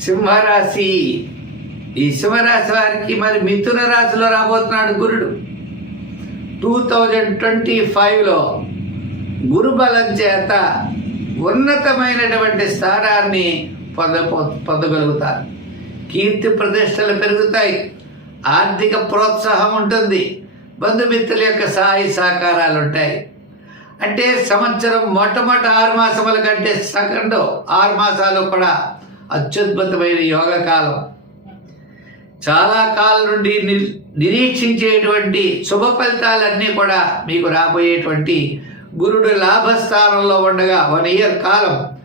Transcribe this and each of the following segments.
సింహరాశి. ఈ సింహరాశి వారికి మరి మిథున రాశిలో రాబోతున్నాడు గురుడు. టూ థౌజండ్ ట్వంటీ ఫైవ్లో గురుబలం చేత ఉన్నతమైనటువంటి స్థానాన్ని పొంద పొందగలుగుతారు. కీర్తి ప్రతిష్టలు పెరుగుతాయి. ఆర్థిక ప్రోత్సాహం ఉంటుంది. బంధుమిత్రుల యొక్క సహాయ సహకారాలు ఉంటాయి. అంటే సంవత్సరం మొట్టమొదటి ఆరు మాసముల కంటే సెకండ్ ఆరు మాసాలు కూడా అత్యద్భుతమైన యోగ కాలం. చాలా కాలం నుండి ని- నిరీక్షించేటువంటి శుభ ఫలితాలన్నీ కూడా మీకు రాబోయేటువంటి గురుడు లాభస్థానంలో ఉండగా వన్ ఇయర్ కాలం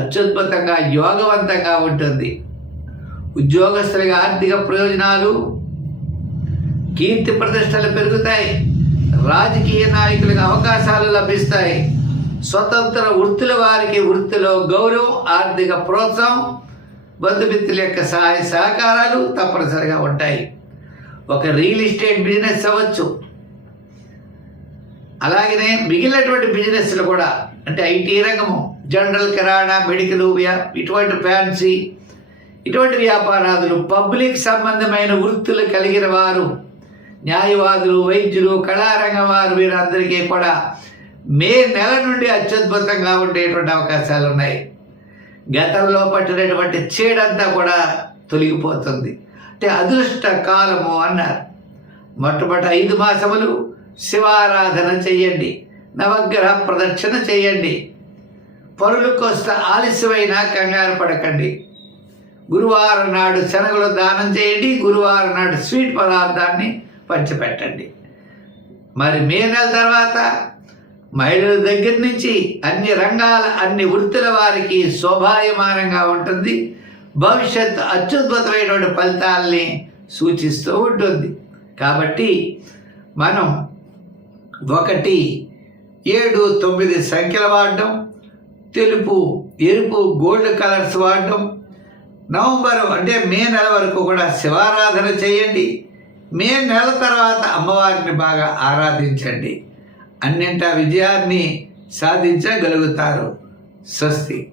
అత్యద్భుతంగా యోగవంతంగా ఉంటుంది. ఉద్యోగస్తులకి ఆర్థిక ప్రయోజనాలు కీర్తి ప్రతిష్టలు పెరుగుతాయి రాజకీయ నాయకులకు అవకాశాలు లభిస్తాయి. స్వతంత్ర వృత్తుల వారికి వృత్తిలో గౌరవం ఆర్థిక ప్రోత్సాహం బంధుమిత్రుల యొక్క సహాయ సహకారాలు తప్పనిసరిగా ఉంటాయి. ఒక రియల్ ఎస్టేట్ బిజినెస్ అవ్వచ్చు. అలాగనే మిగిలినటువంటి బిజినెస్లు కూడా అంటే ఐటీ రంగము జనరల్ కిరాణా మెడికల్ వ్యా- ఇటువంటి ఫ్యాన్సీ ఇటువంటి వ్యాపారాదులు పబ్లిక్ సంబంధమైన వృత్తులు కలిగిన వారు న్యాయవాదులు వైద్యులు కళారంగం వారు వీరందరికీ కూడా మే నెల నుండి అత్యద్భుతంగా ఉండేటువంటి అవకాశాలు ఉన్నాయి గతంలో పట్టినటువంటి చీడంతా కూడా తొలగిపోతుంది. అంటే అదృష్ట కాలము అన్నారు. మొట్టమొదటి ఐదు మాసములు శివారాధన చెయ్యండి. నవగ్రహ ప్రదక్షిణ చేయండి పరులు కోస్త ఆలస్యమైన కంగారు పడకండి. గురువారం నాడు శనగలు దానం చేయండి. గురువారం నాడు స్వీట్ పదార్థాన్ని పంచిపెట్టండి. మరి మే నెల తర్వాత మహిళల దగ్గర నుంచి అన్ని రంగాల అన్ని వృత్తుల వారికి శోభాయమానంగా ఉంటుంది. భవిష్యత్ అత్యద్భుతమైనటువంటి ఫలితాలని సూచిస్తూ ఉంటుంది. కాబట్టి మనం ఒకటి ఏడు తొమ్మిది సంఖ్యలు వాడడం తెలుపు ఎరుపు గోల్డ్ కలర్స్ వాడడం నవంబర్ అంటే మే నెల వరకు కూడా శివారాధన చేయండి. మే నెల తర్వాత అమ్మవారిని బాగా ఆరాధించండి. అన్నింటా విజయాన్ని సాధించగలుగుతారు. స్వస్తి.